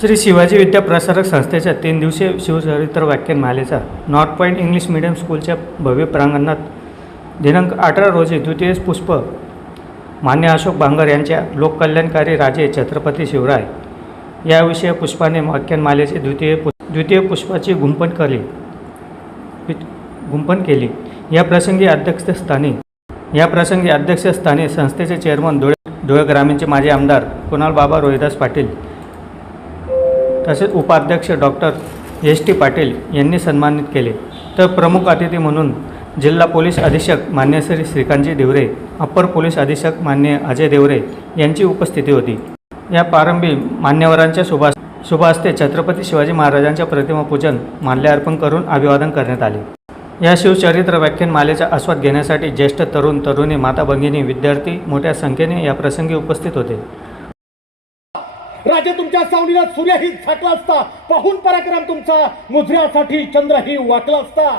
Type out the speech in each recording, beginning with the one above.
श्री शिवाजी विद्या प्रसारक संस्थेच्या 3 दिवसीय शिवचरित्र व्याख्यानमालेचा north point English medium स्कूलच्या भव्य प्रांगणात दिनांक 18 रोजी द्वितीय पुष्प मान्य अशोक बांगर यांच्या लोककल्याणकारी राजे छत्रपती शिवराय या विषय पुष्पाने व्याख्यानमालेचे द्वितीय पुष्पाची गुंफण केली। या प्रसंगी अध्यक्षस्थानी संस्थेचे चेअरमन धुळे ग्रामीणचे माजी आमदार कुणाल बाबा रोहिदास पाटील तसेच उपाध्यक्ष डॉक्टर एस.टी. पाटील यांनी सन्मानित केले। तर प्रमुख अतिथी म्हणून जिल्हा पोलीस अधीक्षक मान्य श्री श्रीकांतजी देवरे, अप्पर पोलीस अधीक्षक मान्य अजय देवरे यांची उपस्थिती होती। या प्रारंभी मान्यवरांच्या शुभ हस्ते छत्रपती शिवाजी महाराजांच्या प्रतिमा पूजन माल्यार्पण करून अभिवादन करण्यात आले। या शिवचरित्र व्याख्यानमालेचा आस्वाद घेण्यासाठी ज्येष्ठ तरुण तरुणी माता भगिनी विद्यार्थी मोठ्या संख्येने या प्रसंगी उपस्थित होते। राजे तुमच्या सावलीला सूर्यही झाकला असता, पाहून पराक्रम तुमचा मुजऱ्यासाठी चंद्रही वाकला असता।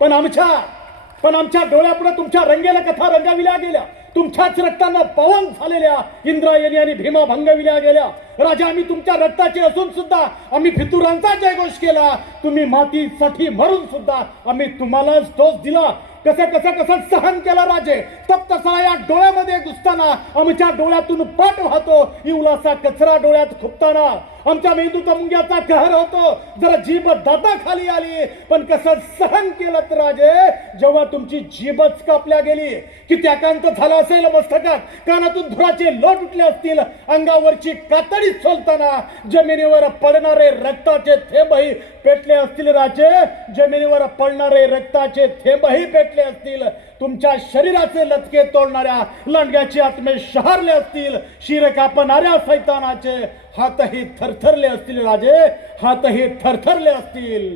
पण आमच्या डोळ्यापुढे तुमच्या रंगेला कथा रंगाविल्या गेल्या, तुमच्याच रक्तानं पवन झालेल्या इंद्रायणी आणि भीमा भंगविल्या गेल्या। राजा आम्ही तुमच्या रक्ताचे असून सुद्धा आम्ही फितुरांचा जयघोष केला, तुम्ही मातीसाठी मरून सुद्धा आम्ही तुम्हालाच दोष दिला। कसं सहन केलं राजे, तप्त या डोळ्यामध्ये घुसताना आमच्या डोळ्यातून पाट वाहतो, इवलासा कचरा डोळ्यात खुपताना आमच्या मेंदूत मुंग्याचा कहर होतो, जरा जीभ दाता खाली आली। पण कसं सहन केलं राजे, जेव्हा तुमची जीभच कापल्या गेली, किती आकांत झाला असेल मस्तकात, कानातून धुराचे लोट उठले असतील, अंगावरची कातडी सोलताना जमिनीवर पडणारे रक्ताचे थेंबही पेटले असतील राजे, जमिनीवर पडणारे रक्ताचे थेंबही पेटले असतील, तुमच्या शरीराचे लटके तोडणाऱ्या लांडग्याचे आत्मे शहारले असतील, शिर कापणाऱ्या सैतानाचे हातही थरथरले असतील राजे, हातही थरथरले असतील।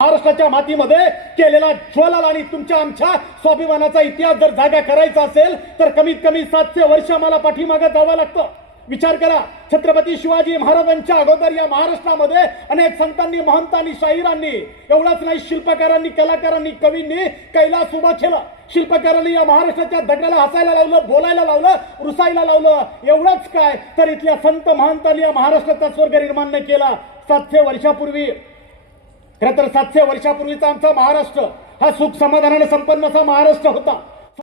महाराष्ट्राच्या मातीमध्ये केलेला ज्वलाल आणि तुमच्या आमच्या स्वाभिमानाचा इतिहास जर जागा करायचा असेल तर कमीत कमी 700 वर्ष आम्हाला पाठीमागे जावं लागतं। विचार करा, छत्रपती शिवाजी महाराजांच्या अगोदर या महाराष्ट्रामध्ये अनेक संतांनी, महंतांनी, शाहिरांनी, एवढाच नाही शिल्पकारांनी, कलाकारांनी, कवींनी कैलास उभा केला। शिल्पकारांनी या महाराष्ट्राच्या दगडाला हसायला लावलं, बोलायला लावलं, रुसायला लावलं। एवढंच काय तर इथल्या संत महंतांनी या महाराष्ट्राचा स्वर्ग निर्माण नाही केला। 700 वर्षापूर्वी, खरं तर 700 वर्षापूर्वीचा आमचा महाराष्ट्र हा सुख समाधानाने संपन्न असा महाराष्ट्र होता।